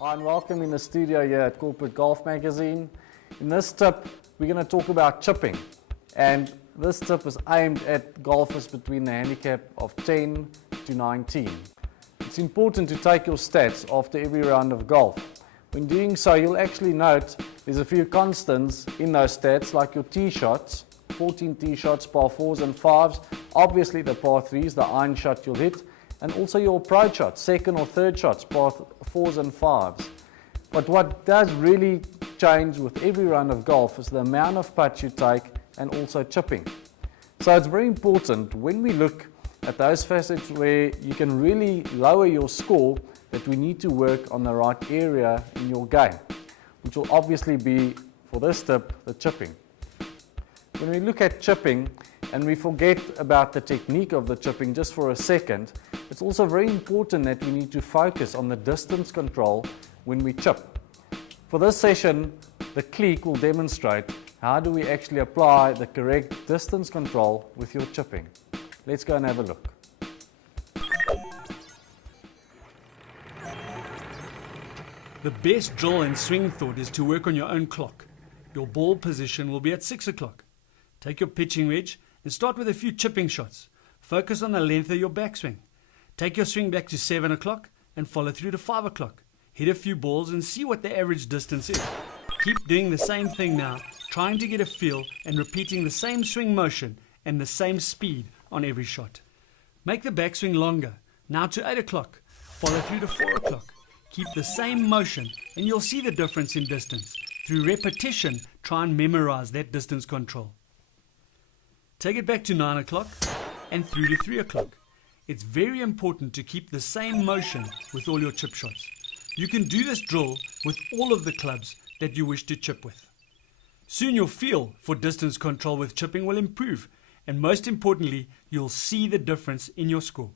Hi and welcome in the studio here at Corporate Golf Magazine. In this tip, we're going to talk about chipping. And this tip is aimed at golfers between the handicap of 10 to 19. It's important to take your stats after every round of golf. When doing so, you'll actually note there's a few constants in those stats, like your tee shots, 14 tee shots, par 4s and 5s, obviously the par 3s, the iron shot you'll hit, and also your approach shots, second or third shots, par 4s and 5s. But what does really change with every round of golf is the amount of putts you take and also chipping. So it's very important when we look at those facets where you can really lower your score that we need to work on the right area in your game, which will obviously be, for this tip, the chipping. When we look at chipping and we forget about the technique of the chipping just for a second, it's also very important that we need to focus on the distance control when we chip. For this session, the clique will demonstrate how do we actually apply the correct distance control with your chipping. Let's go and have a look. The best drill and swing thought is to work on your own clock. Your ball position will be at 6 o'clock. Take your pitching wedge and start with a few chipping shots. Focus on the length of your backswing. Take your swing back to 7 o'clock and follow through to 5 o'clock. Hit a few balls and see what the average distance is. Keep doing the same thing now, trying to get a feel and repeating the same swing motion and the same speed on every shot. Make the backswing longer, now to 8 o'clock. Follow through to 4 o'clock. Keep the same motion and you'll see the difference in distance. Through repetition, try and memorize that distance control. Take it back to 9 o'clock and through to 3 o'clock. It's very important to keep the same motion with all your chip shots. You can do this drill with all of the clubs that you wish to chip with. Soon your feel for distance control with chipping will improve, and most importantly, you'll see the difference in your score.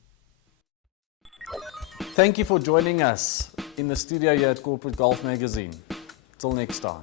Thank you for joining us in the studio here at Corporate Golf Magazine. Till next time.